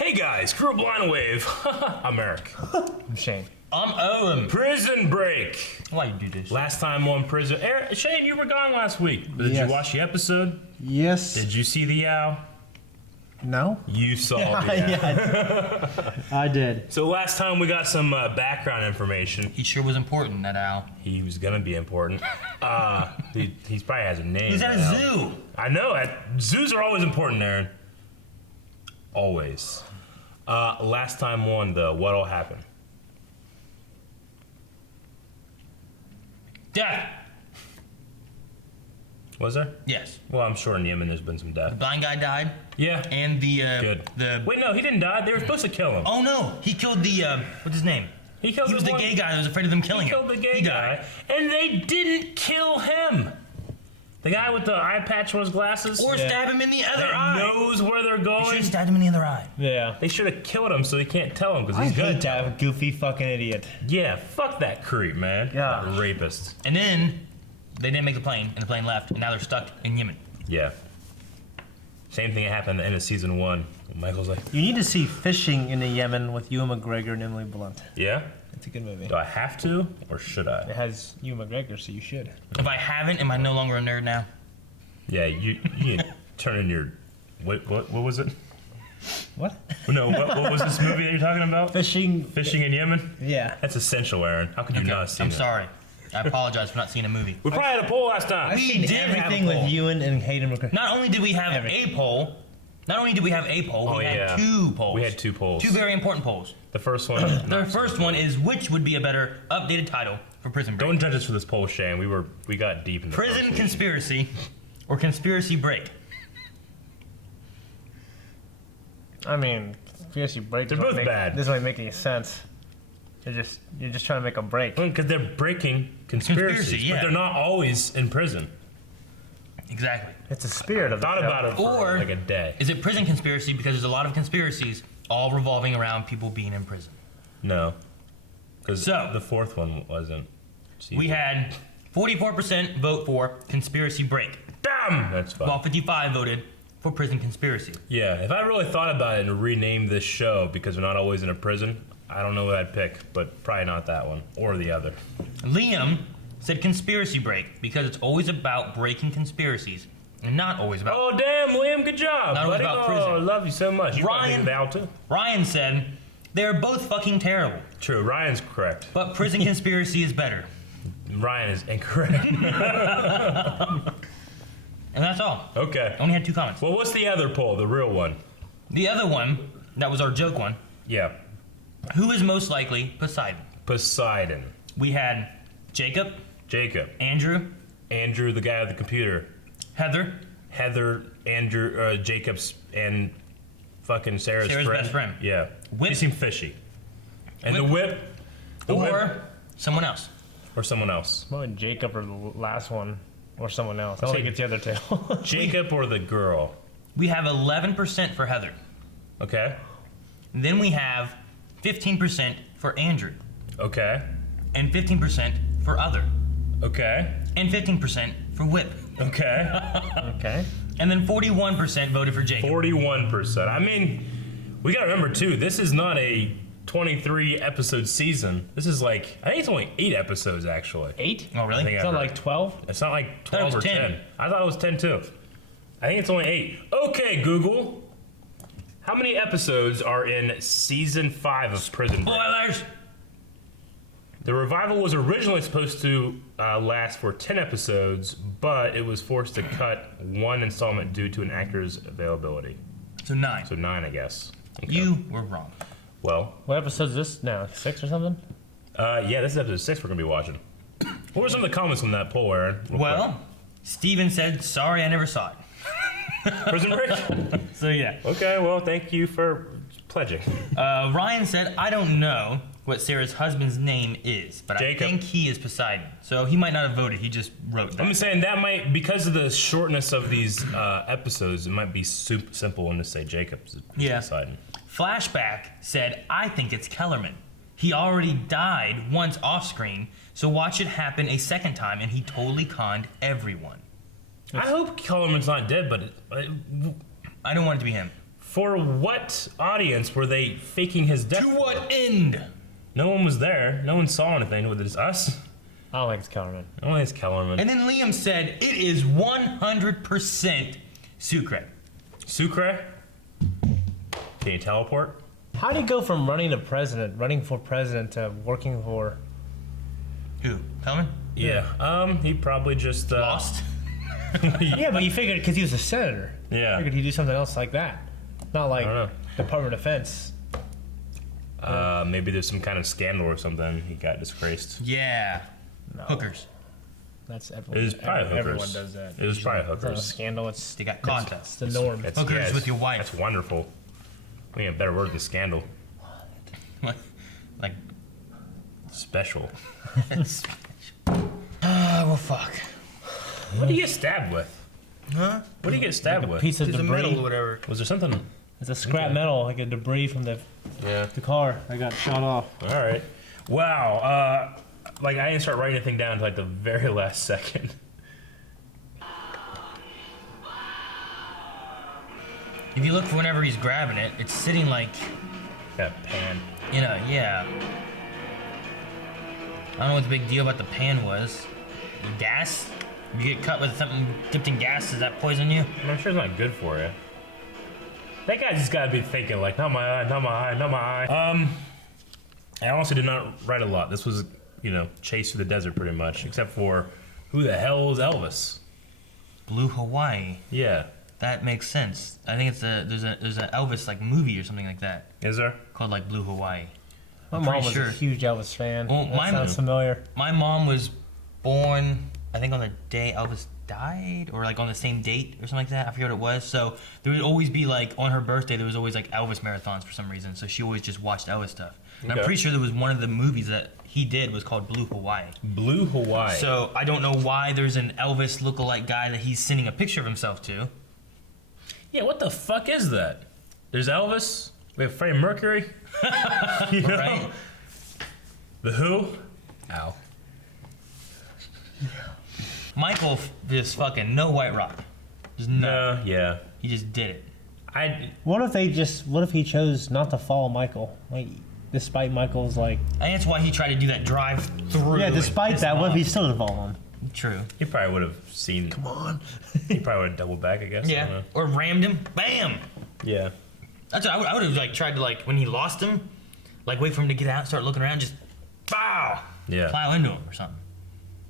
Hey guys, crew of Blind Wave. I'm Eric. I'm Shane. I'm Owen. Prison Break. Why you do this? Last time on Prison... Shane, you were gone last week. Did Yes. you watch the episode? Yes. Did you see the owl? No? You saw the owl. Yeah, I did. So last time we got some background information. He sure was important, that owl. He was gonna be important. He probably has a name. He's at a now. zoo. I know. Zoos are always important, Aaron. Always. Last time on, though, what'll happen? Death. Was there? Yes. Well, I'm sure in Yemen there's been some death. The blind guy died. Yeah. And the Good. the. Wait, no, he didn't die. They were supposed to kill him. Oh no! He killed the what's his name? He killed He was the one- gay guy that was afraid of them killing He him. killed the gay He guy, died. and they didn't kill him. The guy with the eye patch on his glasses. Or Yeah. stab him in the other that eye. knows where they're They should going. have stabbed him in the other eye. Yeah. They should have killed him so they can't tell him because I he's good. hate that goofy fucking idiot. Yeah, fuck that creep, man. Yeah. That rapist. And then they didn't make the plane, and the plane left, and now they're stuck in Yemen. Yeah. Same thing happened at the end of season 1. Michael's like, You need to see Fishing in the Yemen with Ewan McGregor and Emily Blunt. yeah? It's a good movie. Do I have to or should It I? has Ewan McGregor, so you should. If I haven't, am I no longer a nerd now? Yeah, you turn in your... What was it? What? No, what was this movie that you're talking about? Fishing. Fishing in Yemen? Yeah. That's essential, Aaron. How could you not see I'm that? sorry. I apologize for not seeing a movie. We probably had a poll last time. I've We seen did have a everything poll. with Ewan and Hayden McGregor. Not only did we have Everything. a poll, we had two polls. We had 2 polls. Two very important polls. The first one. The first one is which would be a better updated title for Prison Break? Don't judge us for this poll, Shane. We got deep in the Prison conversation. Conspiracy or Conspiracy Break? I mean, Conspiracy Break. They're both bad. This doesn't make any sense. You're just trying to make a break. Because they're breaking conspiracies, Conspiracy, yeah. but they're not always in prison. Exactly. It's the spirit of the Thought show. about it for Or like a day. is it Prison Conspiracy because there's a lot of conspiracies all revolving around people being in prison? No, because So- the fourth one wasn't. We had 44% vote for Conspiracy Break, Damn, that's fine. while 55 voted for Prison Conspiracy. Yeah, if I really thought about it and renamed this show because we're not always in a prison, I don't know what I'd pick, but probably not that one or the other. Liam said Conspiracy Break because it's always about breaking conspiracies and not always about. Oh damn, Liam, good job, Not buddy. about Oh, prison. I love you so much. You Ryan- Ryan down too. Ryan said they're both fucking terrible, True, Ryan's correct. but Prison Conspiracy is better. Ryan is incorrect. And that's all. Okay. Only had 2 comments. Well, what's the other poll? The real one? The other one, that was our joke one. Yeah, Who is most likely Poseidon? Poseidon. We had Jacob, Jacob. Andrew, Andrew, the guy with the computer. Heather, Heather, Andrew, Jacobs, and fucking Sarah's friend. best friend. Yeah. Whip. He seemed fishy. And Whip. the whip. The or whip. someone else. Or someone else. Probably Jacob or the last one, or someone else. I I'll think say- it's the other two. Jacob or the girl. We have 11% for Heather. Okay. Then we have 15% for Andrew, Okay. and 15% for other, Okay. and 15% for Whip. Okay. Okay. And then 41% voted for Jacob. 41%. I mean, we gotta remember too, this is not a 23 episode season. This is like, I think it's only 8 episodes actually. 8? Oh, I really? think It's I not heard. like 12? It's not like thought it 12 or was 10. 10. I thought it was 10 too. I think it's only 8. Okay, Google. How many episodes are in season 5 of Prison Break? Spoilers! The revival was originally supposed to last for 10 episodes, but it was forced to cut one installment due to an actor's availability. So 9. So 9, I guess. Okay. You were wrong. Well, What episode is this now? 6 or something? yeah, this is episode 6 we're going to be watching. What were some of the comments on that poll, Aaron? Real Well, Steven said, sorry I never saw it. quick. Prison Break? So yeah. Okay, well, thank you for pledging. Ryan said, I don't know what Sarah's husband's name is, but Jacob. I think he is Poseidon. So he might not have voted, he just wrote that. I'm saying that might, because of the shortness of these episodes, it might be simple one to say Jacob's Yeah. Poseidon. Flashback said, I think it's Kellerman. He already died once off screen, so watch it happen a second time, and he totally conned everyone. I hope Kellerman's not dead, but I don't want it to be him. For what audience were they faking his death? To what end? No one was there. No one saw anything. Was it us? I don't think it's Kellerman. I don't think it's Kellerman. And then Liam said it is 100% Sucre. Sucre? Can you teleport? How do you go from running for president, to working for? Who? Hellman? Yeah. He probably just Lost? Yeah, but you figured because he was a senator. Yeah. Figured he'd do something else like that, not like I don't know. Department of Defense. Maybe there's some kind of scandal or something. He got disgraced. Yeah. No, Hookers. that's everyone. It was probably hookers. Everyone does that. It was probably It's not a hookers. scandal. It's They got it's contests. the norm. It's- Hookers it's- with your wife. That's wonderful. We need a better word than scandal. Like, Special. well, fuck. What do you get stabbed with? Huh? What do you get stabbed with? Piece of Piece of debris. metal or whatever. Was there something? It's a scrap metal, like a debris from the Yeah. car that got shot off. All right. Wow. Like I didn't start writing anything down until like the very last second. If you look for whenever he's grabbing it, it's sitting like, That pan. yeah. I don't know what the big deal about the pan was. Gas? If you get cut with something dipped in gas, does that poison you? I'm sure it's not good for you. That guy just gotta be thinking like, not my eye, not my eye, not my eye. I honestly did not write a lot. This was, chase through the desert pretty much, except for who the hell is Elvis? Blue Hawaii. Yeah. That makes sense. I think there's a Elvis like movie or something like that Is there? called like Blue Hawaii. My I'm mom pretty was sure. a huge Elvis fan. Well, That mine sounds was- familiar. My mom was born, I think, on the day Elvis died, or like on the same date or something like that. I forget what it was. So there would always be like on her birthday, there was always like Elvis marathons for some reason. So she always just watched Elvis stuff. And I'm Okay. pretty sure there was one of the movies that he did was called Blue Hawaii. Blue Hawaii. So I don't know why there's an Elvis lookalike guy that he's sending a picture of himself to. Yeah, what the fuck is that? There's Elvis. We have Freddie Mercury. You know? Right? The Who. Ow. Michael just fucking no White Rock. Just no. Yeah. He just did it. What if he chose not to follow Michael? Like, despite Michael's like. I think that's why he tried to do that drive through. Yeah, despite that, what if he still didn't follow him? True. He probably would have seen. Come on. He probably would have doubled back, I guess. I don't Yeah. know. Or rammed him. Bam. Yeah. That's what I would have like tried to like when he lost him, like wait for him to get out, start looking around, just bow. Yeah. Plow into him or something.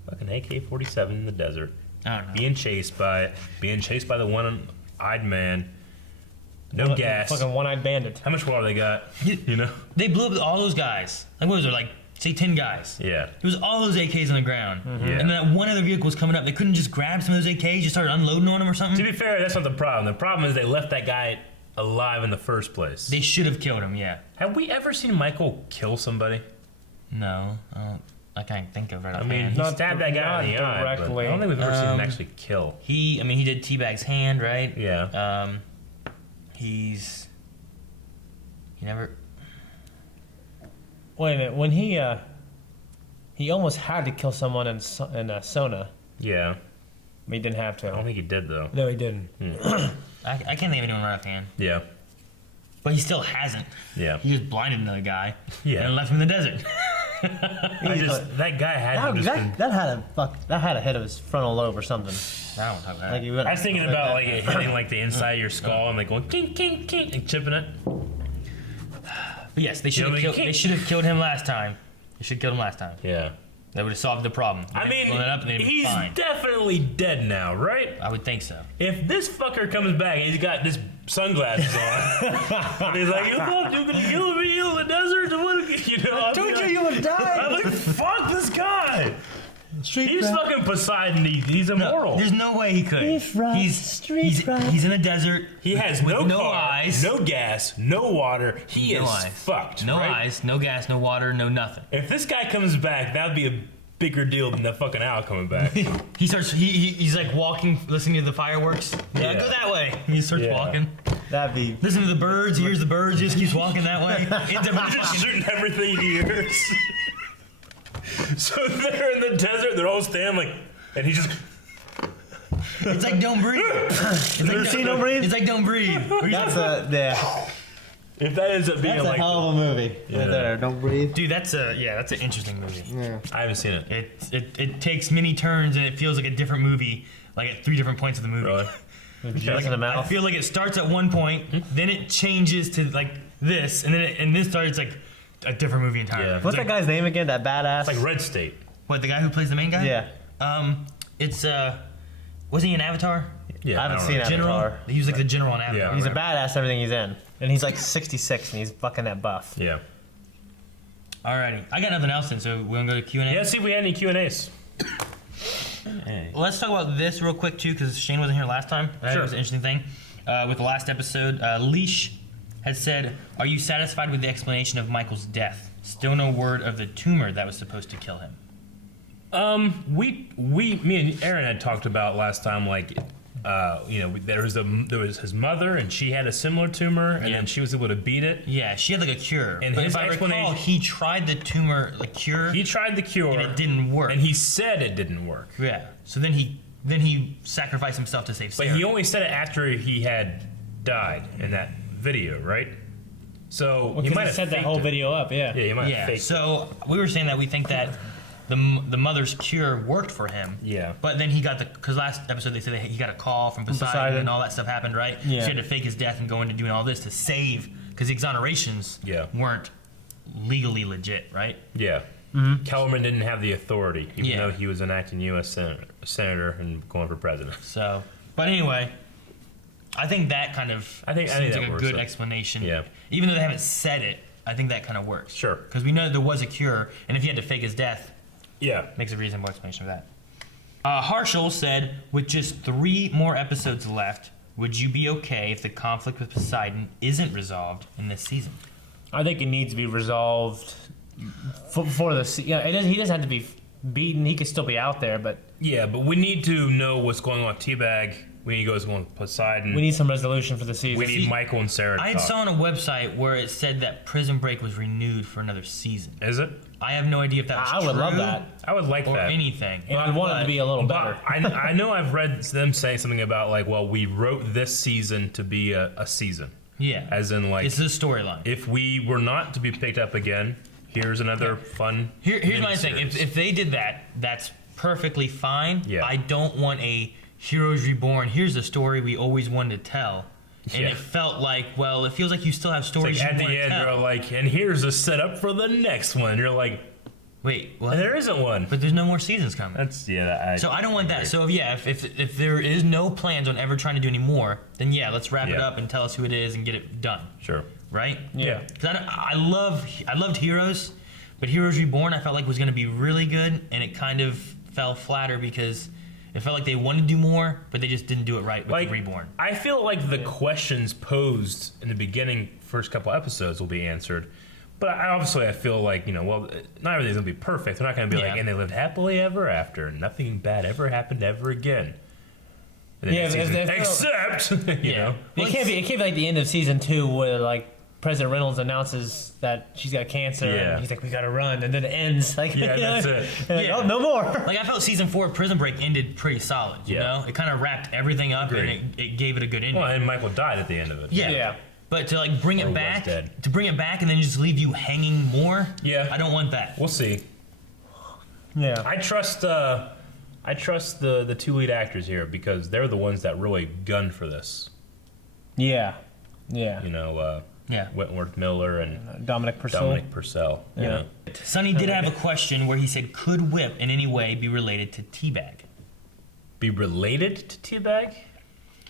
Fucking AK-47 in the desert. I don't know. Being chased by the one-eyed man. No Fucking- gas. Fucking one-eyed bandit. How much water they got? You know? They blew up all those guys. Like what was there? Like say 10 guys. Yeah. There was all those AKs on the ground. Yeah. And that one other vehicle was coming up. They couldn't just grab some of those AKs, just start unloading on them or To something. be fair, that's not the problem. The problem is they left that guy alive in the first place. They should have killed him. Yeah. Have we ever seen Michael kill somebody? No. I can't think of it. I mean, he Not stabbed that guy in the eye, but directly. I don't think we've ever seen him actually kill. he did Teabag's hand, right? Yeah. He never. Wait a minute. When he almost had to kill someone in Sona, Yeah. but he didn't have I don't to. think he did, though. No, he didn't. I can't think of anyone right offhand. Yeah. But he still hasn't. Yeah. He just blinded another guy. Yeah. And left him in the desert. That guy had to have just been... That had a hit of his frontal lobe or something. I don't talk about Like it. he would. I was thinking about like it hitting like the inside of your skull and like going kink kink kink and chipping it. But yes, they should You know, have you killed, killed him last time. They should have killed him last time. Yeah. That would have solved the problem. I They mean, blew it up and they'd be he's fine. definitely dead now, right? I would think so. If this fucker comes back and he's got this sunglasses on, and he's like, "You thought you could kill me in the desert?" And what, you know, I'd be like- you would die. I'm like, "Fuck this guy! Street He's rat. fucking Poseidon. He's immoral. There's no way he could. Beef rat, street rat. He's in the desert. He has with no no car, eyes. no gas, no water. He No is eyes. fucked. No right? eyes, no gas, no water, no nothing. If this guy comes back, that'd be a bigger deal than the fucking owl coming back. He starts. He's like walking, listening to the fireworks. Yeah, Yeah. go that way. He starts Yeah. walking. That'd be. Listen to the birds. He hears the birds. Just keeps walking that way. He's just shooting everything he hears. So they're in the desert, they're all standing like, and he just, It's like Don't Breathe. It's like Don't Breathe? It's like Don't Breathe. That's If that ends up being that's a like, hell of a movie. Yeah. Right there. Don't breathe. Dude, that's an interesting movie. Yeah. I haven't seen it. It takes many turns and it feels like a different movie, like at 3 different points of the movie. Really? Like in the mouth. I feel like it starts at one point, then it changes to like this, and then this starts like a different movie entirely. Yeah. It's What's like, that guy's name again? That badass. It's like Red State. What, the guy who plays the main guy? Yeah. It's was he in Avatar? Yeah, I haven't don't seen know. it. General. Avatar. He was like the general in Avatar. Yeah. He's a badass. Everything he's in, and he's like 66, and he's fucking that buff. Yeah. Alrighty, I got nothing else then, so we're gonna go to Q&A. Yeah, see if we had any Q&As. Well, let's talk about this real quick too, because Shane wasn't here last time. That Sure. was an interesting thing. With the last episode, Leash has said, "Are you satisfied with the explanation of Michael's death? Still no word of the tumor that was supposed to kill him." Me and Aaron had talked about last time, like, there was his mother, and she had a similar tumor, and Yeah. then she was able to beat it. Yeah, she had like a cure. And but his if I recall, explanation- he tried the tumor, like cure, He tried the cure, and it didn't work. and he said it didn't work. Yeah. So then he sacrificed himself to save But Sarah. he only said it after he had died in that video, right? So Well, he 'cause might he have set that faked whole it. video up. Yeah. Yeah, he might have Yeah. faked it. So we were saying that we think that the mother's cure worked for him. Yeah. But then he got because last episode they said that he got a call from Poseidon, Poseidon. and all that stuff happened, right? Yeah. So he had to fake his death and go into doing all this to save, because the exonerations Yeah. weren't legally legit, right? Yeah. Kellerman didn't have the authority, even Yeah. though he was an acting U.S. senator and going for president. So, but anyway, I think that kind of I think seems that like a works. good explanation. Yeah. Even though they haven't said it, I think that kind of works. Sure. Because we know that there was a cure, and if he had to fake his death, Yeah. makes a reasonable explanation of that. Harshal said, with just 3 more episodes left, would you be okay if the conflict with Poseidon isn't resolved in this season? I think it needs to be resolved for the. He doesn't have to be beaten. He could still be out there, but Yeah, but we need to know what's going on with Teabag. We need to go what's going on with Poseidon. we need some resolution for the season. We need Michael and Sarah to I talk. saw on a website where it said that Prison Break was renewed for another season. Is it? I have no idea if that was I would true love that. I would like or that. anything. And I'd want it to be a little better. But I know I've read them say something about, like, well, we wrote this season to be a season. Yeah. As in, like, It's a storyline. if we were not to be picked up again, here's another fun Here's my thing. miniseries. If they did that, that's perfectly fine. Yeah. I don't want a Heroes Reborn. Here's the story we always wanted to tell. And Yeah. it felt like, well, it feels like you still have It's stories like, at you the want to end, tell. you're like, and here's a setup for the next one. You're like, Wait, what? and there isn't one. But there's no more seasons coming. That's, yeah. So I don't want that. So if there is no plans on ever trying to do any more, then yeah, let's wrap it Yeah. up and tell us who it is and get it done. Sure. Right? Yeah. Because I loved Heroes, but Heroes Reborn I felt like was going to be really good, and it kind of fell flatter because it felt like they wanted to do more, but they just didn't do it right with Like, the Reborn. I feel like the questions posed in the beginning, first couple episodes, will be answered. But I feel like, well, not everything's going to be perfect. They're not going to be Yeah. like, and they lived happily ever after, and nothing bad ever happened ever again. And then Yeah, next if- season, if- except, you know. It can't be like the end of season 2 where like President Reynolds announces that she's got cancer Yeah. and he's like, we gotta run, and then it ends like Yeah, that's it. and like, Yeah. oh, no more. Like I felt season 4 of Prison Break ended pretty solid. You Yeah. know, it kind of wrapped everything up Agreed. and it gave it a good ending. Well, and Michael died at the end of it. Yeah. Yeah. But to like bring Or it was back, dead. and then just leave you hanging more. Yeah. I don't want that. We'll see. Yeah. I trust the 2 lead actors here because they're the ones that really gunned for this. Yeah. Yeah. Yeah. Wentworth Miller and Dominic Purcell. Dominic Purcell. You Yeah. know. Sonny did have a question where he said, "Could Whip in any way be related to Teabag?" Be related to Teabag?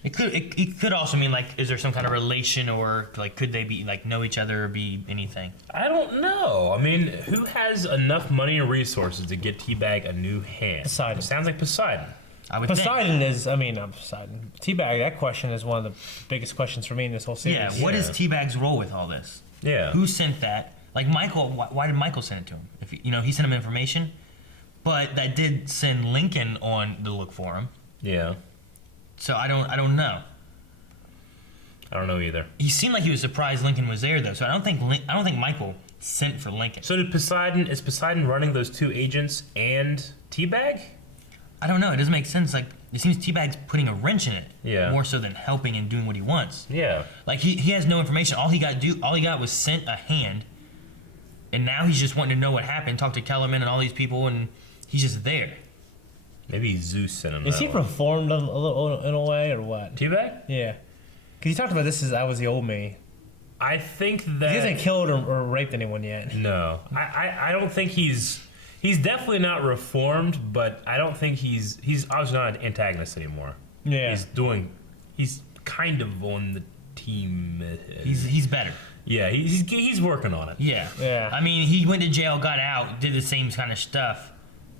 It could also mean like, is there some kind of relation, or like could they be like know each other or be anything? I don't know. I mean, who has enough money and resources to get Teabag a new hand? Poseidon. It sounds like Poseidon. I would Poseidon is, not Poseidon. Teabag, that question is one of the biggest questions for me in this whole think. series. Yeah. What is Yeah. Teabag's role with all this? Yeah. Who sent that? Like Michael, why did Michael send it to him? If he sent him information, but that did send Lincoln on to look for him. Yeah. So I don't know. I don't know either. He seemed like he was surprised Lincoln was there though. So I don't think Michael sent for Lincoln. So is Poseidon running those 2 agents and Teabag? I don't know. It doesn't make sense. Like it seems Teabag's putting a wrench in it. Yeah. More so than helping and doing what he wants. Yeah. Like he has no information. All he got was sent a hand, and now he's just wanting to know what happened. Talk to Kellerman and all these people, and he's just there. Maybe Zeus sent him. Is he that one. reformed a little in a way or what? Teabag? Yeah. Because he talked about this as I was the old me. I think He that hasn't killed or raped anyone yet. no. I don't think he's definitely not reformed, but I don't think he's obviously not an antagonist anymore. Yeah. He's kind of on the team. He's better. Yeah, he's working on it. Yeah. Yeah. I mean, he went to jail, got out, did the same kind of stuff.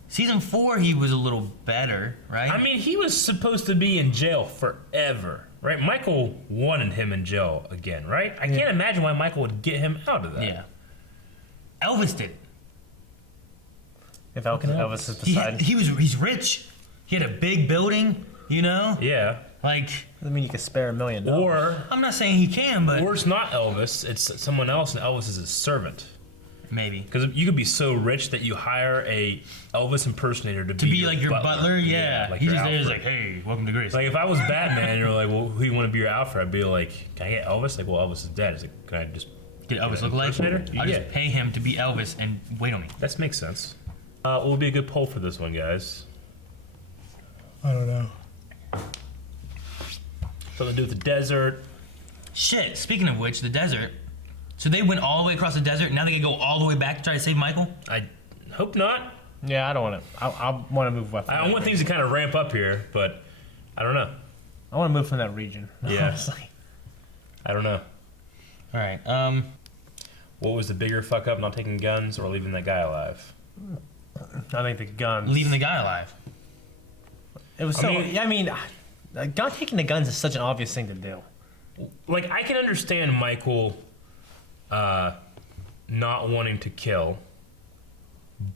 Season 4, he was a little better, right? I mean, he was supposed to be in jail forever, right? Michael wanted him in jail again, right? I can't imagine why Michael would get him out of that. yeah. Elvis did. If Elvis is beside. He's rich. He had a big building, you know? Yeah. Like, Doesn't mean you could spare $1 million. Or I'm not saying he can, but it's not Elvis, it's someone else, and Elvis is his servant. maybe. Because you could be so rich that you hire a Elvis impersonator to To be like your butler, yeah. like He's your just there, he's Alfred. like, hey, welcome to Grace. Like if I was Batman, you're like, well, who do you want to be your Alfred? I'd be like, can I get Elvis? Like, well, Elvis is dead. He's like, can I just Did Elvis look like? impersonator? I'll Yeah. just pay him to be Elvis and wait on me. That makes sense. What would be a good poll for this one, guys? I don't know. Something to do with the desert. Shit, speaking of which, the desert. So they went all the way across the desert, and now they gotta go all the way back to try to save Michael? I hope not. Yeah, I don't want to. I want to move away from I that want things to kind of ramp up here, but I don't know. I want to move from that region. Yeah. honestly. I don't know. Alright, What was the bigger fuck up, not taking guns or leaving that guy alive? I think the guns. leaving the guy alive. It was I so. mean- I mean, not taking the guns is such an obvious thing to do. Like, I can understand Michael not wanting to kill,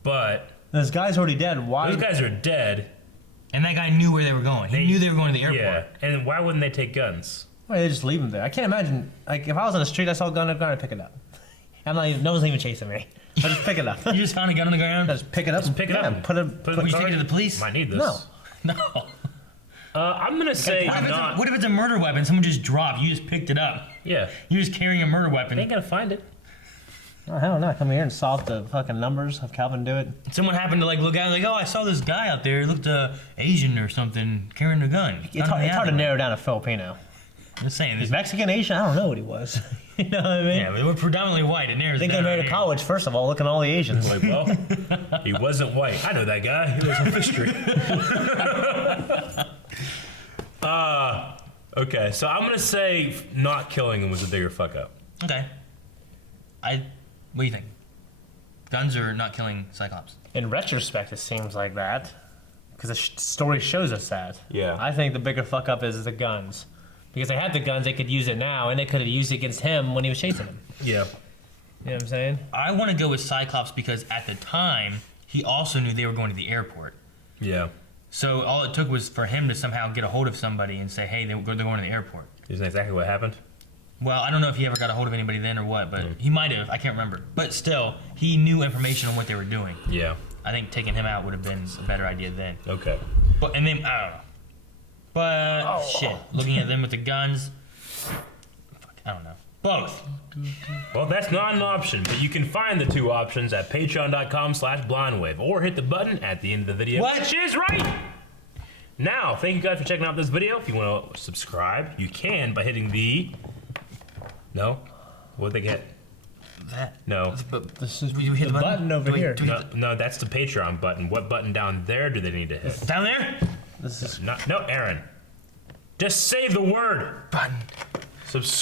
but This guy's already dead. Why? those guys are dead. And that guy knew where they were going. He knew they were going to the airport. Yeah, and why wouldn't they take guns? Why they just leave him there? I can't imagine. Like if I was on the street, I saw a gun, I'd pick it up. I'm not even. No one's even chasing me. I just pick it up. You just found a gun on the ground? Just pick it up. Just pick it yeah, up. Put it. Put Would you car- take it to the police? Might need this. No. No. I'm gonna say What not. if it's a murder weapon? Someone just dropped. You just picked it up. Yeah, You're just carrying a murder weapon. they ain't gonna find it. Oh hell no! Come here and solve the fucking numbers. Have Calvin do it. Someone happened to like look out like, oh, I saw this guy out there. He looked Asian or something carrying a gun. It's hard to narrow down a Filipino. I'm just saying. He's This, Mexican, Asian. I don't know what he was. You know what I mean? yeah, but we're predominantly white. It narrows They down got married right to here. college. First of all, look at all the Asians. Like, well, he wasn't white. I know that guy. He was on Fish Street. Okay, so I'm gonna say not killing him was a bigger fuck up. Okay. What do you think? Guns or not killing Cyclops? In retrospect, it seems like that because the story shows us that. Yeah. I think the bigger fuck up is the guns because they had the guns, they could use it now, and they could have used it against him when he was chasing him. Yeah. You know what I'm saying? I want to go with Cyclops because at the time, he also knew they were going to the airport. Yeah. So all it took was for him to somehow get a hold of somebody and say, hey, they're going to the airport. Isn't exactly what happened? Well, I don't know if he ever got a hold of anybody then or what, but he might have. I can't remember. But still, he knew information on what they were doing. Yeah. I think taking him out would have been a better idea then. Okay. But and then I don't know. But shit, looking at them with the guns. Fuck, I don't know. Both. Well, that's not an option, but you can find the two options at patreon.com/blindwave or hit the button at the end of the video. What? Which is right. Now, thank you guys for checking out this video. If you want to subscribe, you can by hitting the... No? What'd they get? That. No. But This is we hit the button over here. No, that's the Patreon button. What button down there do they need to hit? Down there? This is No, Aaron. Just say the word. Button. Subscribe.